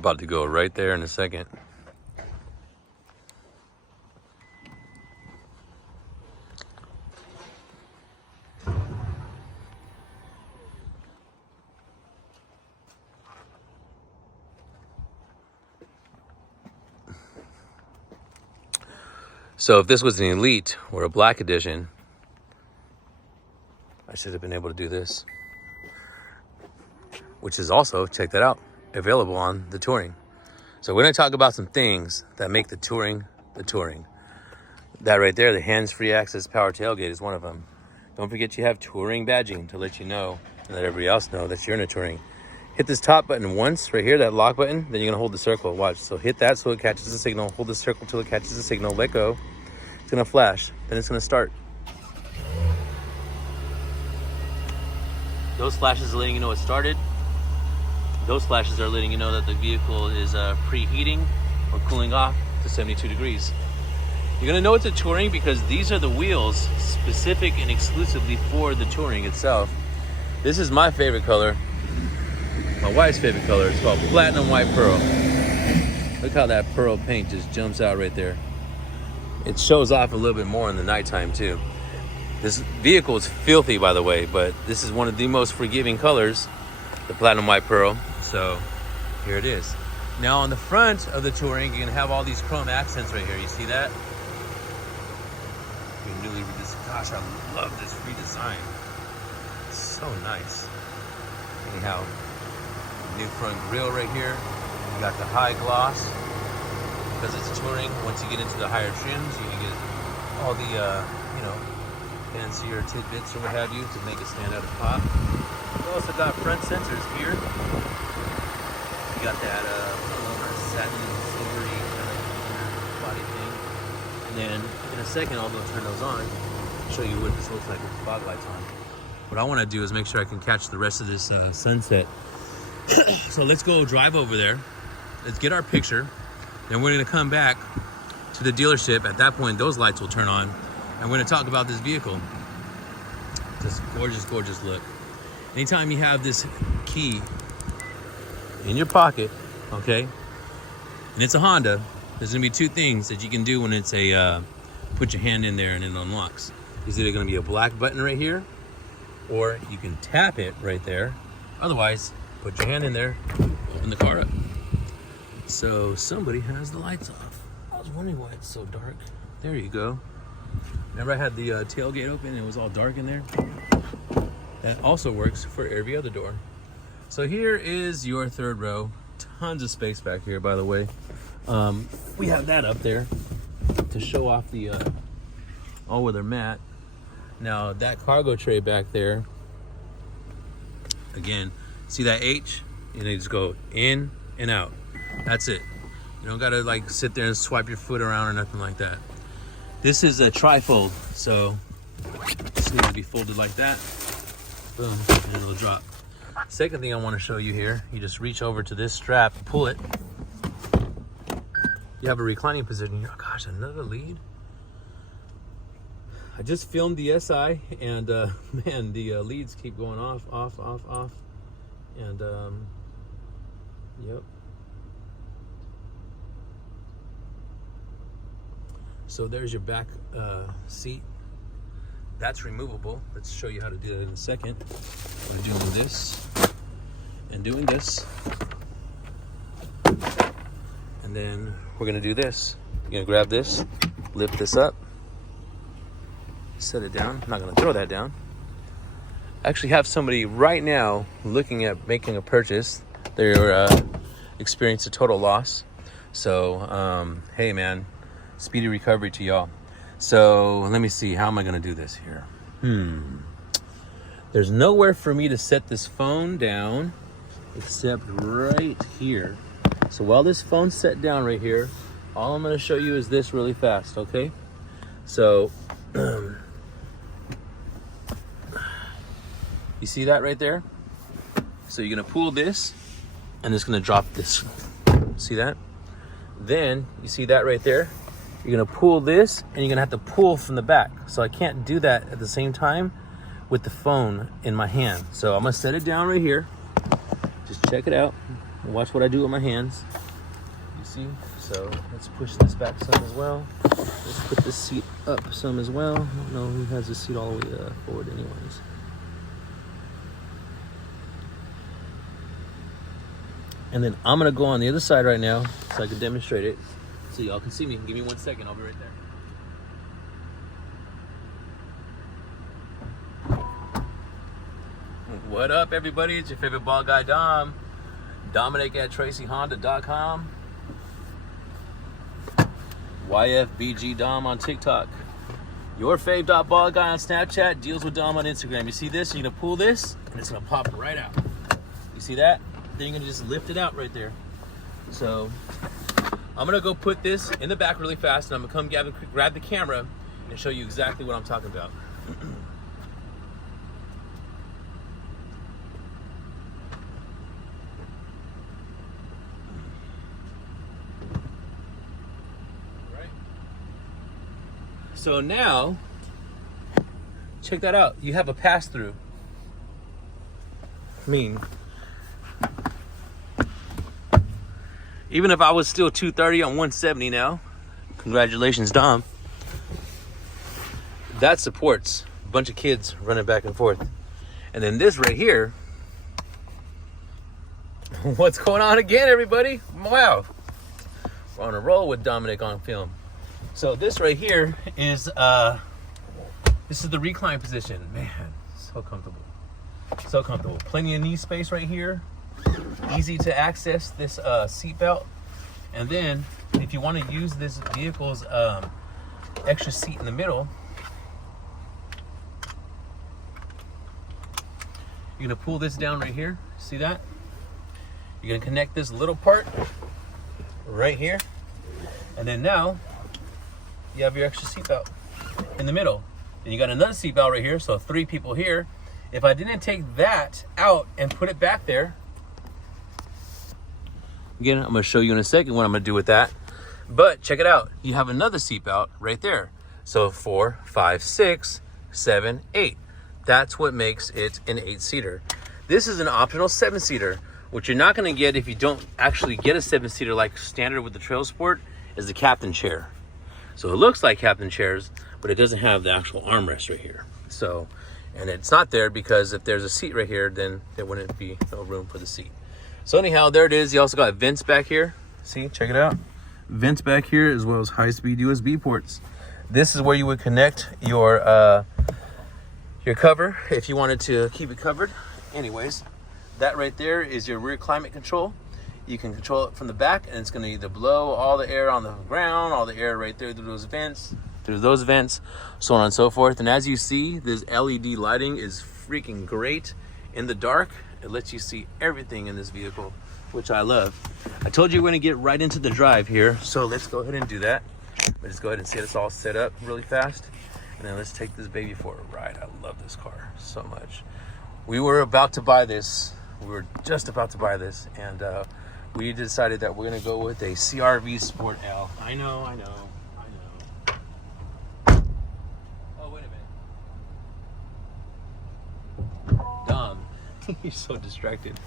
About to go right there in a second. So if this was an Elite or a Black Edition, I should have been able to do this. Which is also, check that out, available on the Touring. So we're gonna talk about some things that make the Touring the Touring. That right there, the hands-free access power tailgate is one of them. Don't forget you have Touring badging to let you know and let everybody else know that you're in a Touring. Hit this top button once, right here, that lock button, then you're gonna hold the circle, watch. So hit that so it catches the signal, hold the circle till it catches the signal, let go. It's gonna flash, then it's gonna start. Those flashes are letting you know it started. Those flashes are letting you know that the vehicle is preheating or cooling off to 72 degrees. You're gonna know it's a Touring because these are the wheels specific and exclusively for the Touring itself. This is my favorite color. My wife's favorite color. It's called Platinum White Pearl. Look how that pearl paint just jumps out right there. It shows off a little bit more in the nighttime too. This vehicle is filthy, by the way, but this is one of the most forgiving colors, the Platinum White Pearl. So here it is. Now on the front of the Touring, you're gonna have all these chrome accents right here. You see that? Gosh, I love this redesign. It's so nice. Anyhow, new front grille right here. You got the high gloss because it's a Touring. Once you get into the higher trims, you can get all the you know, fancier tidbits or what have you to make it stand out and pop. You also got front sensors here. You got that satin silvery kind of body thing. And then in a second, I'll go turn those on, show you what this looks like with the fog lights on. What I want to do is make sure I can catch the rest of this sunset. So let's go drive over there. Let's get our picture. Then we're going to come back to the dealership. At that point, those lights will turn on. And we're going to talk about this vehicle. This gorgeous, gorgeous look. Anytime you have this key in your pocket, okay, and it's a Honda, there's going to be two things that you can do when it's a put your hand in there and it unlocks. There's either going to be a black button right here, or you can tap it right there. Otherwise, put your hand in there, open the car up. So somebody has the lights off. I was wondering why it's so dark. There you go. Remember I had the tailgate open and it was all dark in there? That also works for every other door. So here is your third row. Tons of space back here, by the way. We have that up there to show off the all-weather mat. Now that cargo tray back there, again, see that H? And they just go in and out. That's it. You don't gotta like sit there and swipe your foot around or nothing like that. This is a tri-fold, so this needs to be folded like that. Boom, and it'll drop. Second thing I want to show you here, you just reach over to this strap, pull it. You have a reclining position. Oh gosh, another lead. I just filmed the SI, and man, the leads keep going off. And yep. So there's your back seat. That's removable. Let's show you how to do that in a second. We're doing this and doing this. And then we're gonna do this. You're gonna grab this, lift this up, set it down. I'm not gonna throw that down. I actually have somebody right now looking at making a purchase. They're experienced a total loss. So, hey man, speedy recovery to y'all. So let me see, how am I gonna do this here? There's nowhere for me to set this phone down except right here. So while this phone's set down right here, all I'm gonna show you is this really fast, okay? So, you see that right there? So you're gonna pull this and it's gonna drop this. See that? Then you see that right there? You're gonna pull this and you're gonna have to pull from the back. So I can't do that at the same time with the phone in my hand. So I'm gonna set it down right here. Just check it out. Watch what I do with my hands. You see? So let's push this back some as well. Let's put this seat up some as well. I don't know who has the seat all the way forward anyways. And then I'm gonna go on the other side right now so I can demonstrate it. So y'all can see me. Give me 1 second, I'll be right there. What up, everybody? It's your favorite ball guy, Dom. DOMiNiC at TracyHonda.com. YFBG Dom on TikTok. Your fave ball guy on Snapchat, deals with Dom on Instagram. You see this? You're gonna pull this and it's gonna pop right out. You see that? Then you're gonna just lift it out right there. So I'm gonna go put this in the back really fast, and I'm gonna come grab the camera and show you exactly what I'm talking about. So now, check that out. You have a pass-through. I mean, even if I was still 230 on 170 now, congratulations, Dom. That supports a bunch of kids running back and forth. And then this right here, what's going on again, everybody? Wow. We're on a roll with DOMiNiC on film. So this right here is this is the recline position. Man, so comfortable. So comfortable. Plenty of knee space right here. Easy to access this seat belt. And then if you want to use this vehicle's extra seat in the middle, you're gonna pull this down right here. See that? You're gonna connect this little part right here. And then now you have your extra seatbelt in the middle. And you got another seatbelt right here, so 3 people here. If I didn't take that out and put it back there, again, I'm gonna show you in a second what I'm gonna do with that. But check it out, you have another seatbelt right there. So 4, 5, 6, 7, 8. That's what makes it an 8-seater. This is an optional 7-seater. What you're not gonna get if you don't actually get a 7-seater like standard with the Trail Sport is the captain chair. So it looks like captain chairs, but it doesn't have the actual armrest right here. So, and it's not there because if there's a seat right here, then there wouldn't be no room for the seat. So anyhow, there it is. You also got vents back here. See, check it out. Vents back here as well as high-speed USB ports. This is where you would connect your cover if you wanted to keep it covered. Anyways, that right there is your rear climate control. You can control it from the back, and it's going to either blow all the air on the ground, all the air right there through those vents, so on and so forth. And as you see, this LED lighting is freaking great in the dark. It lets you see everything in this vehicle, which I love. I told you we're going to get right into the drive here, so let's go ahead and do that. Let's go ahead and see this all set up really fast, and then let's take this baby for a ride. I love this car so much. We were about to buy this. We were just about to buy this, and we decided that we're gonna go with a CRV Sport L. I know. Oh, wait a minute. Dom, you're so distracted.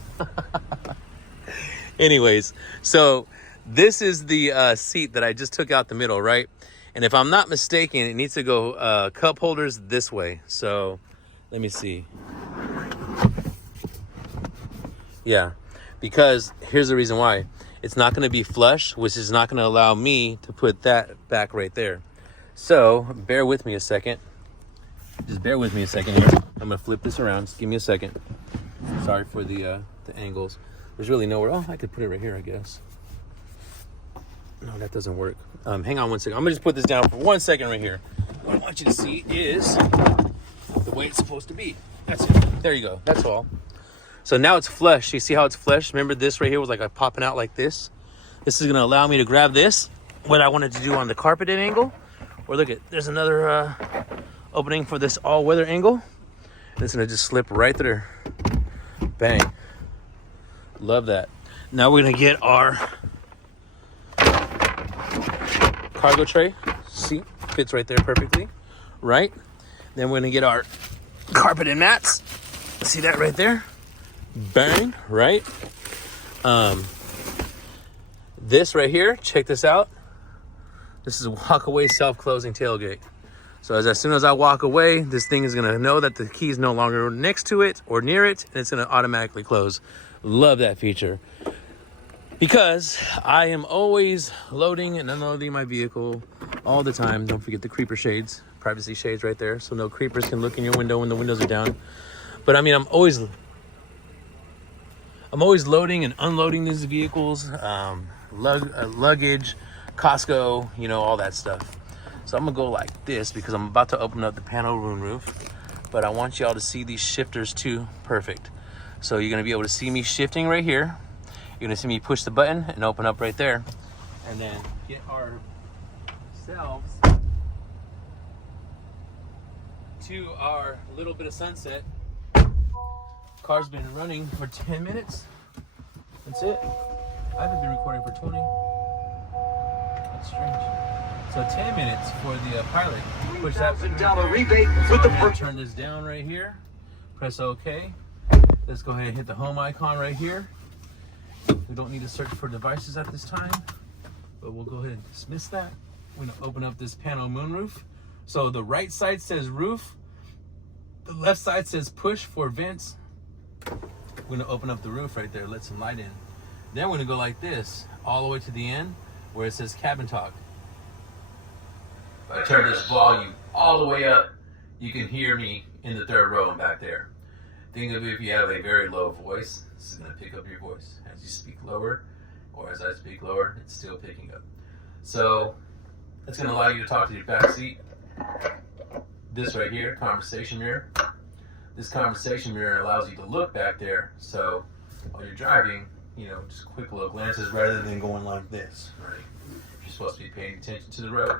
Anyways, so this is the seat that I just took out the middle, right? And if I'm not mistaken, it needs to go cup holders this way. So let me see. Yeah. Because here's the reason why. It's not going to be flush, which is not going to allow me to put that back right there. So bear with me a second. Just bear with me a second here. I'm going to flip this around. Just give me a second. Sorry for the angles. There's really nowhere. Oh, I could put it right here, I guess. No, that doesn't work. Hang on 1 second. I'm going to just put this down for 1 second right here. What I want you to see is the way it's supposed to be. That's it. There you go. That's all. So now it's flush. You see how it's flush? Remember this right here was like popping out like this? This is going to allow me to grab this, what I wanted to do on the carpeted angle. Or look at, there's another opening for this all-weather angle. And it's going to just slip right through. Bang. Love that. Now we're going to get our cargo tray. See? Fits right there perfectly. Right? Then we're going to get our carpeted mats. See that right there? Bang, right? This right here, check this out. This is a walk-away self-closing tailgate. So as soon as I walk away, this thing is gonna know that the key is no longer next to it or near it, and it's gonna automatically close. Love that feature. Because I am always loading and unloading my vehicle all the time. Don't forget the creeper shades, privacy shades right there, so no creepers can look in your window when the windows are down. But I mean, I'm always loading and unloading these vehicles, luggage, Costco, you know, all that stuff. So I'm gonna go like this because I'm about to open up the panel moonroof, but I want y'all to see these shifters too. Perfect. So you're gonna be able to see me shifting right here. You're gonna see me push the button and open up right there, and then get ourselves to our little bit of sunset. Car's been running for 10 minutes. That's it. I haven't been recording for 20. That's strange. So 10 minutes for the pilot. Push that $3,000 rebate with the turn this down right here. Press OK. Let's go ahead and hit the home icon right here. We don't need to search for devices at this time, but we'll go ahead and dismiss that. We're gonna open up this panel moonroof. So the right side says roof. The left side says push for vents. We're gonna open up the roof right there, let some light in. Then we're gonna go like this, all the way to the end, where it says cabin talk. If I turn this volume all the way up, you can hear me in the third row and back there. Think of it if you have a very low voice, this is gonna pick up your voice. As you speak lower, or as I speak lower, it's still picking up. So, it's gonna allow you to talk to your back seat. This right here, conversation mirror. This conversation mirror allows you to look back there, so while you're driving, you know, just quick little glances rather than going like this, right? You're supposed to be paying attention to the road.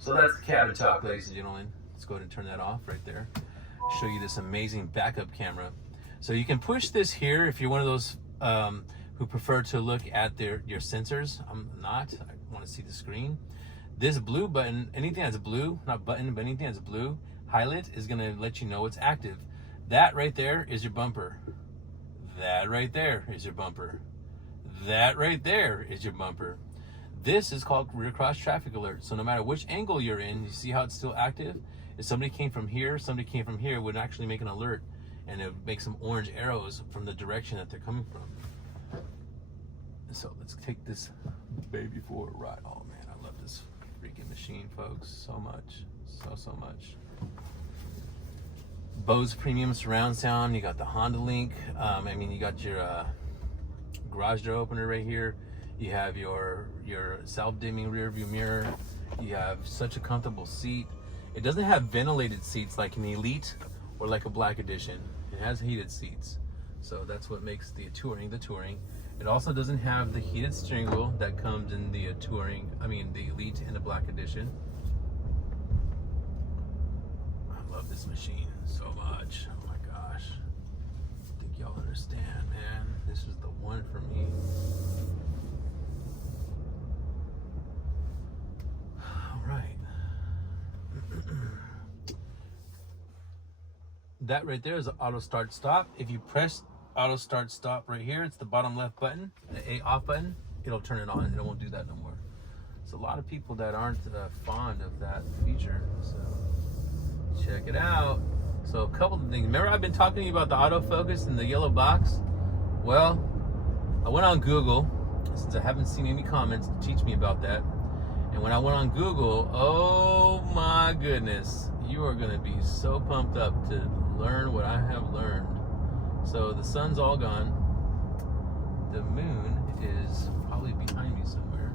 So that's the cabin talk, ladies and gentlemen. Let's go ahead and turn that off right there. Show you this amazing backup camera. So you can push this here if you're one of those who prefer to look at your sensors. I'm not. I want to see the screen. This blue button, anything that's blue, not button, but anything that's blue, highlight is going to let you know it's active. That right there is your bumper. That right there is your bumper. That right there is your bumper. This is called rear cross traffic alert. So no matter which angle you're in, you see how it's still active? If somebody came from here, somebody came from here, it would actually make an alert, and it would make some orange arrows from the direction that they're coming from. So let's take this baby for a ride. Oh man, I love this freaking machine, folks, so much, so much. Bose premium surround sound. You got the Honda Link. I mean, you got your garage door opener right here. You have your self-dimming rear view mirror. You have such a comfortable seat. It doesn't have ventilated seats like an Elite or like a Black Edition. It has heated seats, so that's what makes the Touring the Touring. It also doesn't have the heated steering wheel that comes in the the Elite and the Black Edition. I love this machine so much. Oh my gosh. I think y'all understand, man. This is the one for me. All right. That right there is an auto start stop. If you press auto start stop right here, it's the bottom left button, the A off button, it'll turn it on and it won't do that no more. There's a lot of people that aren't fond of that feature, so check it out. So a couple of things. Remember I've been talking to you about the autofocus and the yellow box? Well, I went on Google, since I haven't seen any comments to teach me about that. And when I went on Google, oh my goodness, you are gonna be so pumped up to learn what I have learned. So the sun's all gone. The moon is probably behind me somewhere.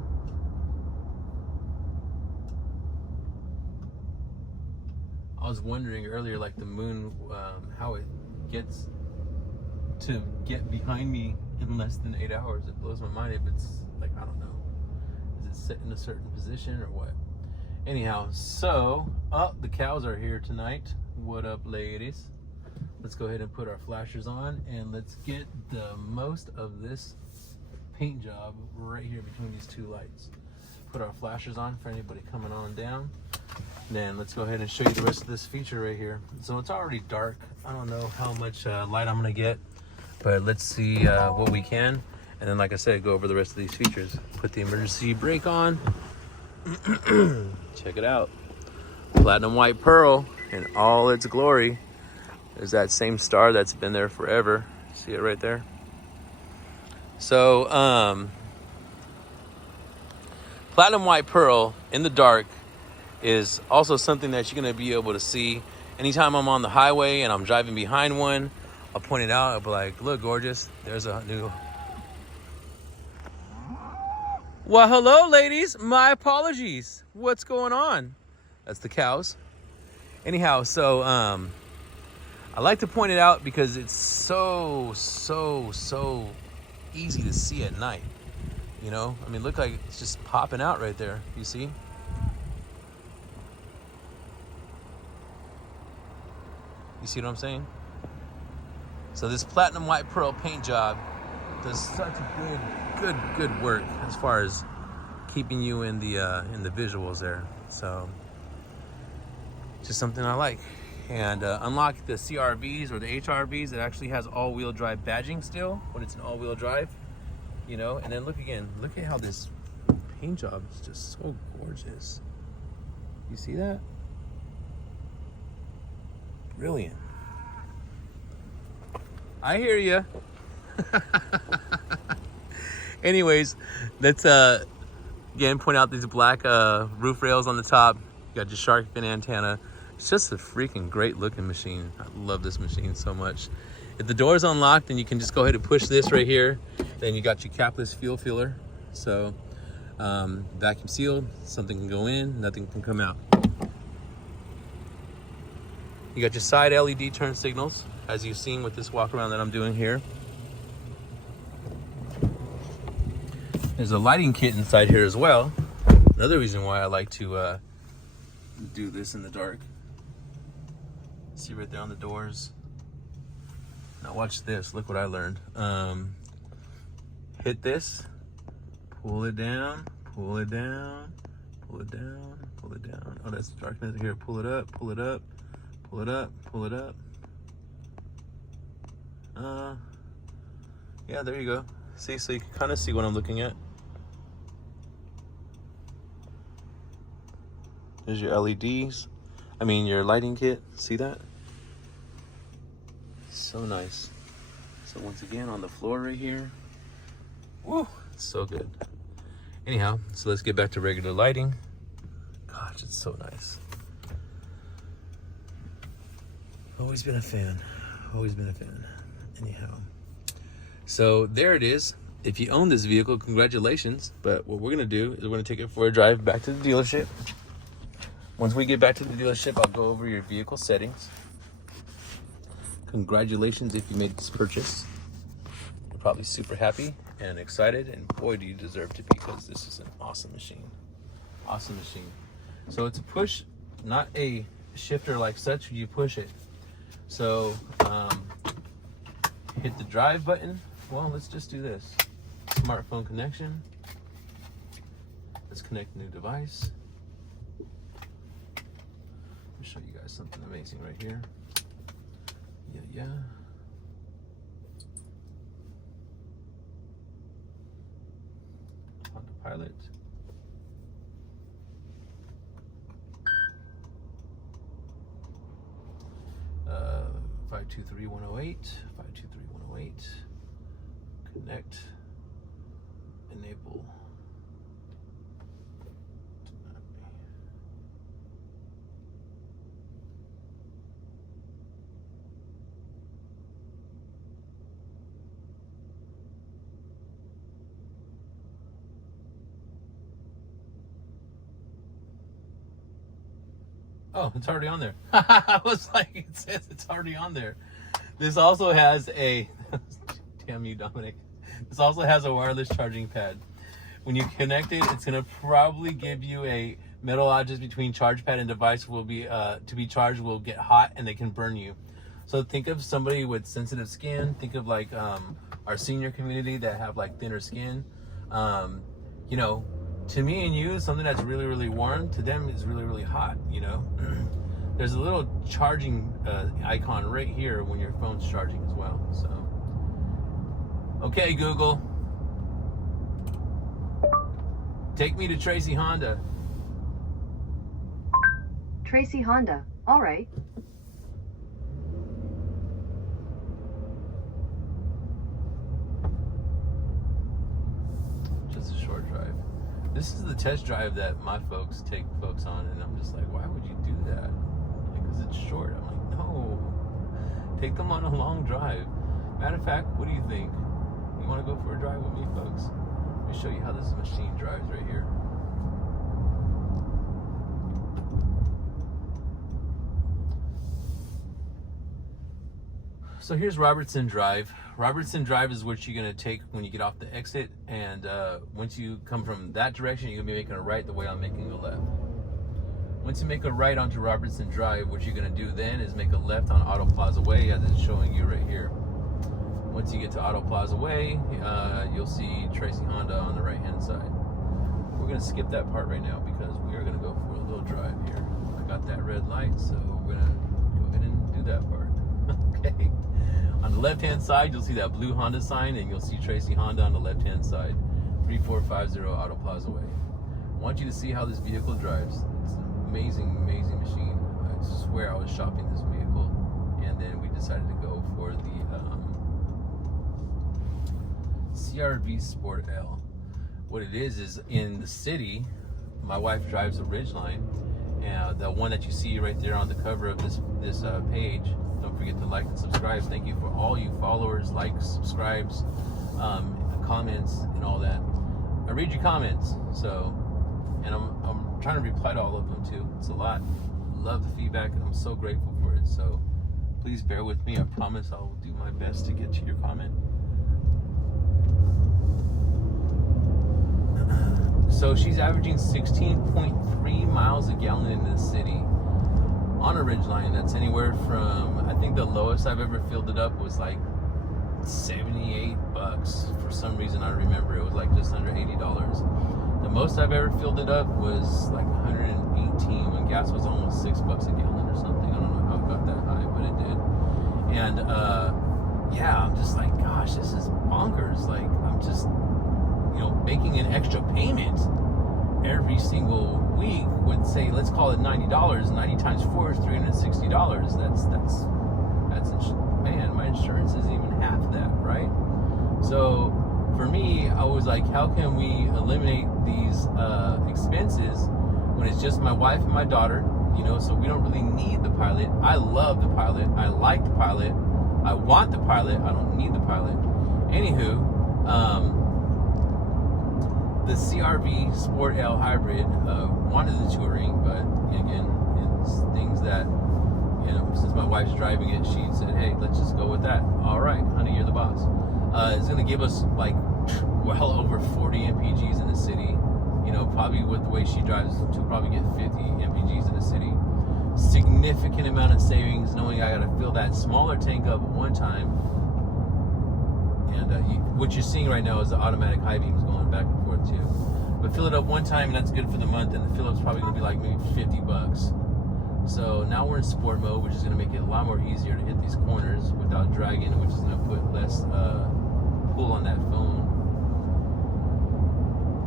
I was wondering earlier, like the moon, how it gets to get behind me in less than 8 hours. It blows my mind if it's like, I don't know. Is it set in a certain position or what? Anyhow, so, the cows are here tonight. What up, ladies? Let's go ahead and put our flashers on and let's get the most of this paint job right here between these two lights. Put our flashers on for anybody coming on down. Then let's go ahead and show you the rest of this feature right here. So it's already dark. I don't know how much light I'm gonna get, but let's see what we can. And then, like I said, go over the rest of these features. Put the emergency brake on. Check it out. Platinum white pearl in all its glory. There's that same star that's been there forever. See it right there? So, platinum white pearl in the dark is also something that you're going to be able to see. Anytime I'm on the highway and I'm driving behind one, I'll point it out. I'll be like, look, gorgeous. There's a new... Well, hello, ladies. My apologies. What's going on? That's the cows. Anyhow, so I like to point it out because it's so easy to see at night. You know, I mean, look like it's just popping out right there. You see? You see what I'm saying? So this platinum white pearl paint job does such good work as far as keeping you in the visuals there. So just something I like. And unlike the CRVs or the HRVs, it actually has all-wheel drive badging still when it's an all-wheel drive, you know. And then look again, look at how this paint job is just so gorgeous. You see that? Brilliant. I hear you. Anyways, let's again point out these black roof rails on the top. You got your shark fin antenna. It's just a freaking great looking machine. I love this machine so much. If the door's unlocked, then you can just go ahead and push this right here. Then you got your capless fuel filler. So vacuum sealed, something can go in, nothing can come out. You got your side LED turn signals, as you've seen with this walk around that I'm doing here. There's a lighting kit inside here as well. Another reason why I like to do this in the dark. See right there on the doors. Now watch this, look what I learned. Hit this, pull it down, pull it down, pull it down, pull it down. Oh, that's darkness here. Pull it up, pull it up, pull it up, pull it up. Yeah, there you go. See, so you can kind of see what I'm looking at. There's your LEDs. I mean, your lighting kit. See that? So nice. So once again, on the floor right here. Woo, it's so good. Anyhow, so let's get back to regular lighting. Gosh, it's so nice. Always been a fan. Always been a fan. Anyhow. So there it is. If you own this vehicle, congratulations. But what we're going to do is we're going to take it for a drive back to the dealership. Once we get back to the dealership, I'll go over your vehicle settings. Congratulations if you made this purchase. You're probably super happy and excited, and boy, do you deserve to be, because this is an awesome machine. Awesome machine. So it's a push, not a shifter like such. You push it. So hit the drive button. Well, let's just do this. Smartphone connection. Let's connect a new device. Let me show you guys something amazing right here. Yeah. Autopilot. Uh, 523-108. 523-108. Connect. Enable. Oh, it's already on there. I was like, it says it's already on there. This also has a, damn you, DOMiNiC. This also has a wireless charging pad. When you connect it, it's gonna probably give you a metal object between charge pad and device will be, to be charged will get hot and they can burn you. So think of somebody with sensitive skin. Think of like our senior community that have like thinner skin. You know, to me and you, something that's really, really warm, to them is really, really hot, you know? There's a little charging icon right here when your phone's charging as well, so. Okay, Google, Take me to Tracy Honda. Tracy Honda, all right. Just a short drive. This is the test drive that my folks take folks on, and I'm just like, why would you do that? Because it's short. I'm like, no. Take them on a long drive. Matter of fact, what do you think? You want to go for a drive with me, folks? Let me show you how this machine drives right here. So here's Robertson Drive. Robertson Drive is what you're going to take when you get off the exit, and once you come from that direction, you're going to be making a right the way I'm making a left. Once you make a right onto Robertson Drive, what you're going to do then is make a left on Auto Plaza Way, as it's showing you right here. Once you get to Auto Plaza Way, you'll see Tracy Honda on the right hand side. We're going to skip that part right now because we are going to go for a little drive here. I got that red light, so we're going to go ahead and do that part. Okay. On the left-hand side, you'll see that blue Honda sign, and you'll see Tracy Honda on the left-hand side, 3450 Auto Plaza Way. I want you to see how this vehicle drives. It's an amazing, amazing machine. I swear I was shopping this vehicle, and then we decided to go for the CR-V Sport L. What it is in the city, my wife drives a Ridgeline, and the one that you see right there on the cover of this page. Don't forget to like and subscribe. Thank you for all you followers, likes, subscribes, comments, and all that. I read your comments, so, and I'm trying to reply to all of them too. It's a lot. Love the feedback, and I'm so grateful for it. So please bear with me. I promise I'll do my best to get to your comment. So she's averaging 16.3 miles a gallon in the city on a Ridgeline. That's anywhere from, I think the lowest I've ever filled it up was like $78. For some reason, I remember it was like just under $80. The most I've ever filled it up was like 118 when gas was almost $6 a gallon or something. I don't know how it got that high, but it did. And yeah, I'm just like, gosh, this is bonkers. Like, I'm just, making an extra payment every single week with, say, let's call it $90. 90 times 4 is $360. That's man, my insurance isn't even half that, right? So for me, I was like, how can we eliminate these expenses when it's just my wife and my daughter, so we don't really need the Pilot. I love the Pilot. I like the Pilot. I want the Pilot. I don't need the Pilot. Anywho, the CR-V Sport L Hybrid wanted the Touring, but again, it's things that, since my wife's driving it, she said, hey, let's just go with that. All right, honey, you're the boss. It's going to give us like well over 40 MPGs in the city. Probably with the way she drives, she'll probably get 50 MPGs in the city. Significant amount of savings, knowing I got to fill that smaller tank up one time. And what you're seeing right now is the automatic high beams going back and forth too. But fill it up one time, and that's good for the month, and the fill up's probably going to be like maybe $50. So now we're in sport mode, which is going to make it a lot more easier to hit these corners without dragging, which is going to put less pull on that phone.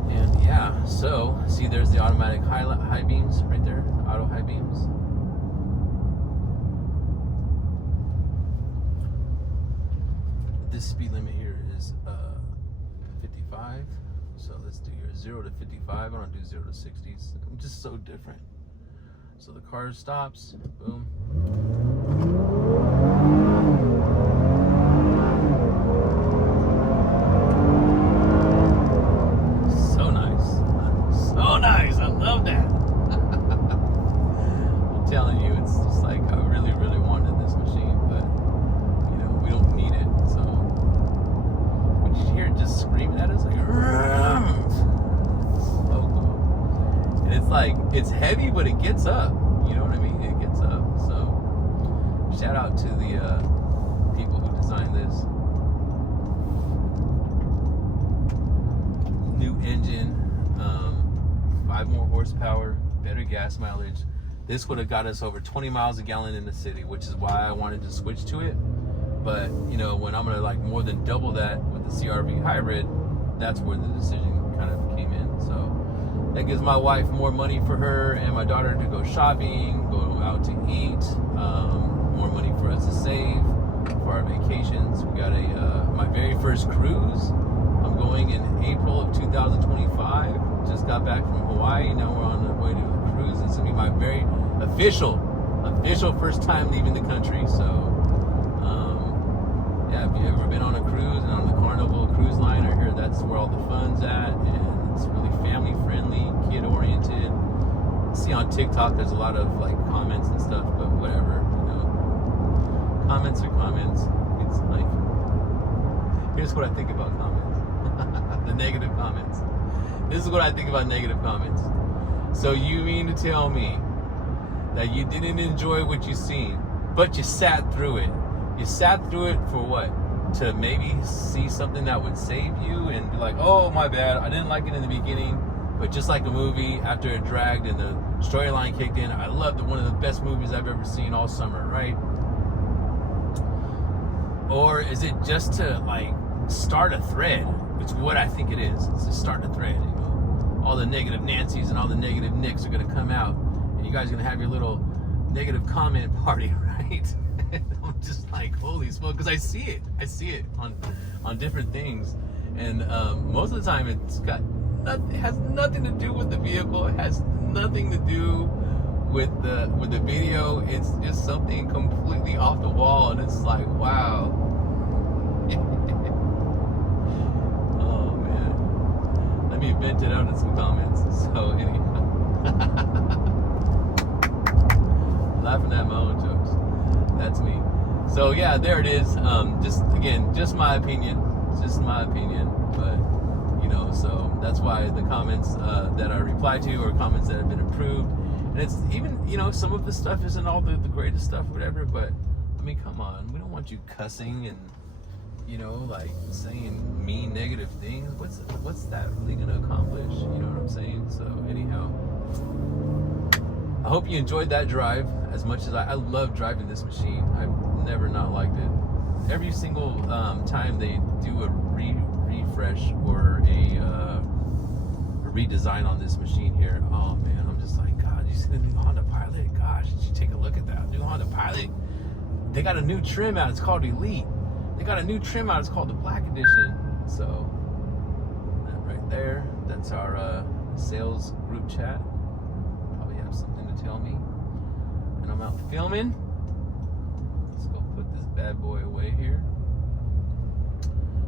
And yeah, so see, there's the automatic high beams right there, the auto high beams. This speed limit here is 55. So let's do here 0 to 55. I don't do 0 to 60s. I'm just so different. So the car stops. Boom. So nice. So nice. I love that. I'm telling you, it's just like I really, really wanted this machine, but we don't need it. So when you hear it just screaming at us like, so cool. And it's like, it's heavy, but it gets up. You know what I mean? It gets up. So shout out to the people who designed this. New engine, 5 more horsepower, better gas mileage. This would have got us over 20 miles a gallon in the city, which is why I wanted to switch to it. But when I'm gonna like more than double that with the CR-V hybrid, that's where the decision kind of came in. So That gives my wife more money for her and my daughter to go shopping, go out to eat, more money for us to save for our vacations. We got my very first cruise. I'm going in April of 2025. Just got back from Hawaii. Now we're on the way to a cruise. It's gonna be my very official first time leaving the country. So yeah, if you've ever been on a cruise and on the Carnival cruise liner here, that's where all the fun's at, and it's really family friendly, kid oriented. See on TikTok there's a lot of like comments and stuff, but whatever, you know. Comments are comments. It's like, here's what I think about comments. The negative comments. This is what I think about negative comments. So you mean to tell me that you didn't enjoy what you seen, but you sat through it? You sat through it for what? To maybe see something that would save you and be like, oh, my bad, I didn't like it in the beginning, but just like a movie, after it dragged and the storyline kicked in, I loved it. One of the best movies I've ever seen all summer, right? Or is it just to like start a thread? Which is what I think it is. It's to start a thread, you know. All the negative Nancys and all the negative Nicks are gonna come out, and you guys are gonna have your little negative comment party, right? I'm just like, holy smoke, because I see it on different things, and most of the time it has nothing to do with the vehicle. It has nothing to do with the video. It's just something completely off the wall, and it's like, wow. Oh man, let me vent it out in some comments. So anyhow, laughing at my own jokes. That's me. So yeah, there it is. Just my opinion. It's just my opinion. But you know, so that's why the comments that I reply to are comments that have been approved. And it's even, you know, some of the stuff isn't all the greatest stuff, whatever. But I mean, come on, we don't want you cussing and, you know, like saying mean, negative things. What's that really gonna accomplish? You know what I'm saying? So anyhow, I hope you enjoyed that drive as much as I love driving this machine. I've never not liked it. Every single time they do a refresh or a redesign on this machine here, oh man, I'm just like, God, you see the new Honda Pilot? Gosh, did you take a look at that new Honda Pilot? They got a new trim out. It's called Elite. They got a new trim out. It's called the Black Edition. So that right there, that's our sales group chat. Have something to tell me, and I'm out filming. Let's go put this bad boy away here,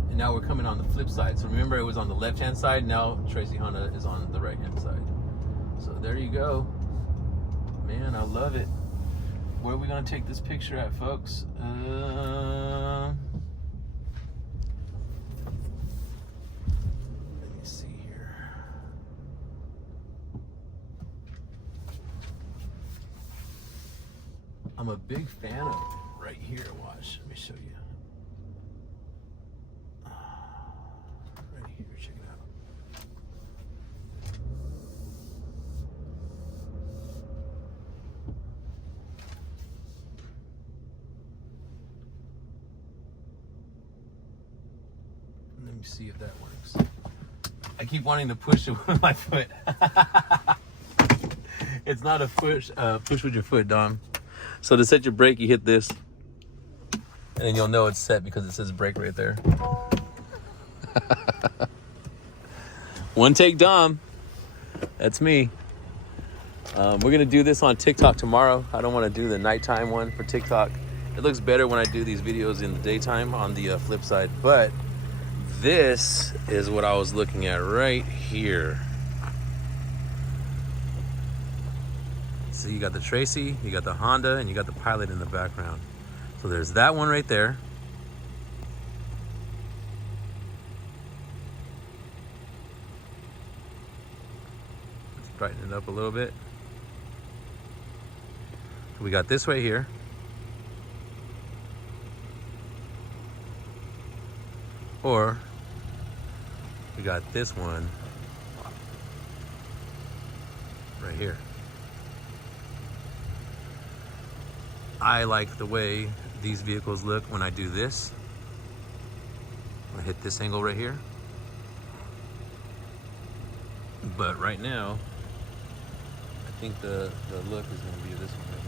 and now we're coming on the flip side. So remember, it was on the left hand side. Now Tracy Honda is on the right hand side. So there you go, man. I love it. Where are we gonna take this picture at, folks? Let me see here. I'm a big fan of right here. Watch, let me show you. Right here, check it out. Let me see if that works. I keep wanting to push it with my foot. It's not a push with your foot, Dom. So to set your brake, you hit this, and then you'll know it's set because it says brake right there. One take, Dom. That's me. We're gonna do this on TikTok tomorrow. I don't want to do the nighttime one for TikTok. It looks better when I do these videos in the daytime on the flip side. But this is what I was looking at right here. So you got the Tracy, you got the Honda, and you got the Pilot in the background. So there's that one right there. Let's brighten it up a little bit. So we got this right here. Or we got this one right here. I like the way these vehicles look when I do this. I hit this angle right here. But right now, I think the look is going to be this one right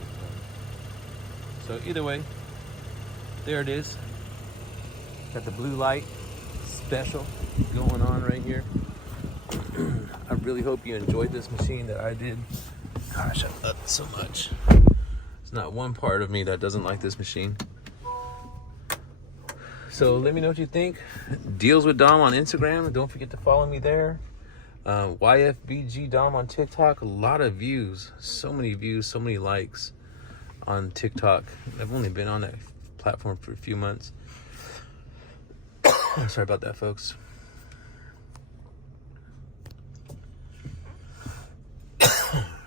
here. So either way, there it is. Got the blue light special going on right here. I really hope you enjoyed this machine that I did. Gosh, I love it so much. There's not one part of me that doesn't like this machine. So let me know what you think. Deals with Dom on Instagram. Don't forget to follow me there. YFBG Dom on TikTok. A lot of views. So many views, so many likes on TikTok. I've only been on that platform for a few months. Sorry about that, folks.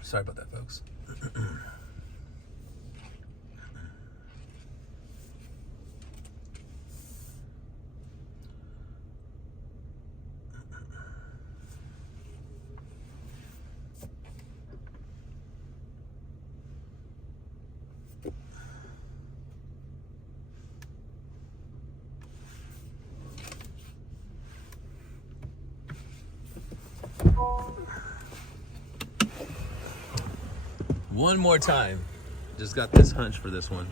Sorry about that, folks. One more time. Just got this hunch for this one.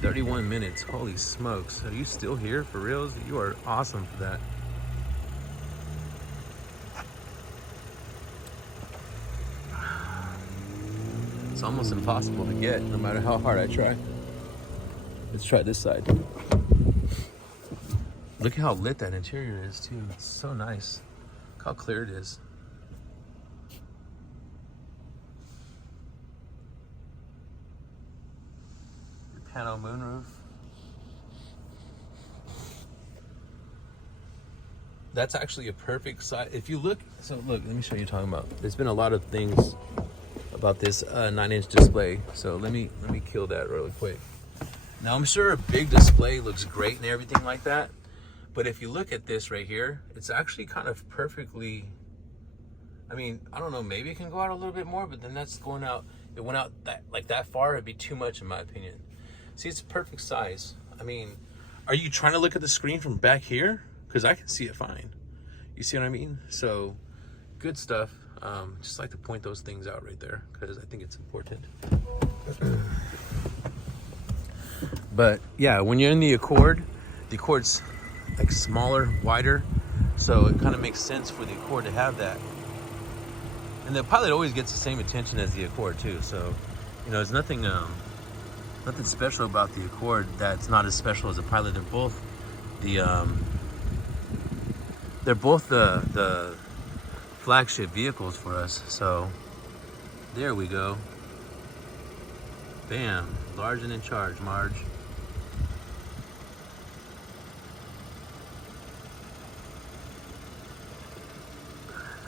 31 minutes. Holy smokes. Are you still here for reals? You are awesome for that. It's almost impossible to get, no matter how hard I try. Let's try this side. Look at how lit that interior is, too. It's so nice. Look how clear it is. Panel moonroof. That's actually a perfect size. If you look, so look, let me show you what you're talking about. There's been a lot of things about this 9-inch display. So let me kill that really quick. Now I'm sure a big display looks great and everything like that, but if you look at this right here, it's actually kind of perfectly. I mean, I don't know, maybe it can go out a little bit more, but then that's going out. It went out that far. It'd be too much in my opinion. See, it's a perfect size. I mean, are you trying to look at the screen from back here? Because I can see it fine. You see what I mean? So, good stuff. Just like to point those things out right there because I think it's important. But yeah, when you're in the Accord's like smaller, wider. So it kind of makes sense for the Accord to have that. And the Pilot always gets the same attention as the Accord too. So, you know, there's nothing special about the Accord that's not as special as the Pilot. They're both the flagship vehicles for us. So there we go. Bam, large and in charge, Marge.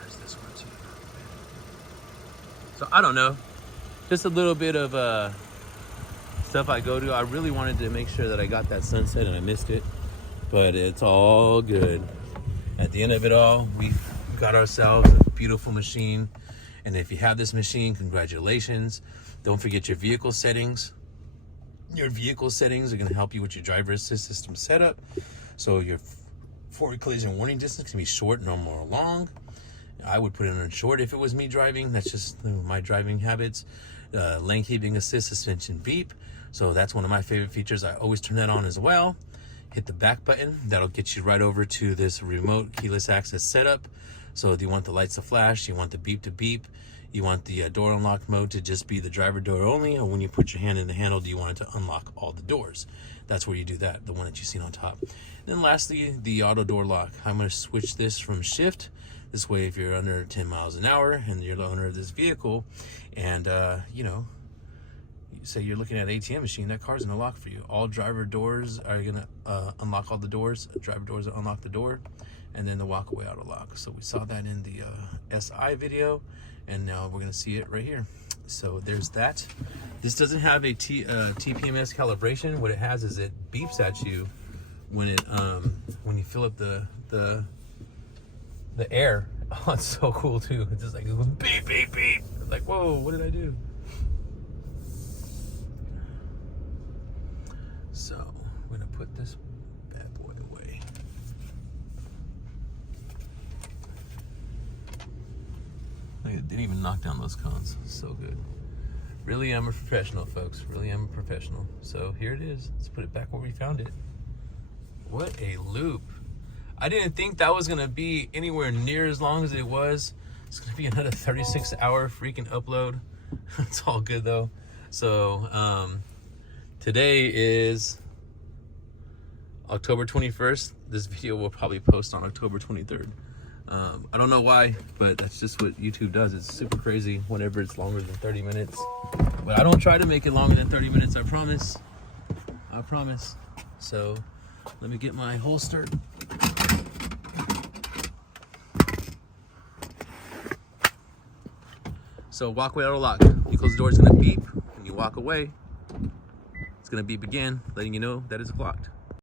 There's this one too. So I don't know, just a little bit of stuff I go to. I really wanted to make sure that I got that sunset and I missed it, but it's all good. At the end of it all, we got ourselves a beautiful machine. And if you have this machine, congratulations. Don't forget your vehicle settings. Your vehicle settings are going to help you with your driver assist system setup. So your forward collision warning distance can be short, normal, or long. I would put it on short if it was me driving. That's just my driving habits. Lane keeping assist, suspension beep. So that's one of my favorite features. I always turn that on as well. Hit the back button. That'll get you right over to this remote keyless access setup. So if you want the lights to flash, you want the beep to beep, you want the door unlock mode to just be the driver door only, or when you put your hand in the handle, do you want it to unlock all the doors? That's where you do that, the one that you've seen on top. And then lastly, the auto door lock. I'm going to switch this from shift. This way, if you're under 10 miles an hour and you're the owner of this vehicle, and you know, say you're looking at an ATM machine, that car's gonna lock for you. All driver doors are gonna unlock all the doors. Driver doors will unlock the door, and then the walkaway auto lock. So we saw that in the SI video, and now we're gonna see it right here. So there's that. This doesn't have a TPMS calibration. What it has is it beeps at you when you fill up the air. Oh, it's so cool too. It's just like it goes beep beep beep. It's like, whoa, what did I do? So we're gonna put this bad boy away. Didn't even knock down those cones. So good. Really am a professional, folks. Really am a professional. So here it is. Let's put it back where we found it. What a loop. I didn't think that was gonna be anywhere near as long as it was. It's gonna be another 36-hour freaking upload. It's all good though. So today is October 21st. This video will probably post on October 23rd. I don't know why, but that's just what YouTube does. It's super crazy whenever it's longer than 30 minutes. But I don't try to make it longer than 30 minutes, I promise. I promise. So let me get my holster. So walkway auto lock. You close the door, it's gonna beep. When you walk away, it's gonna beep again, letting you know that it's locked.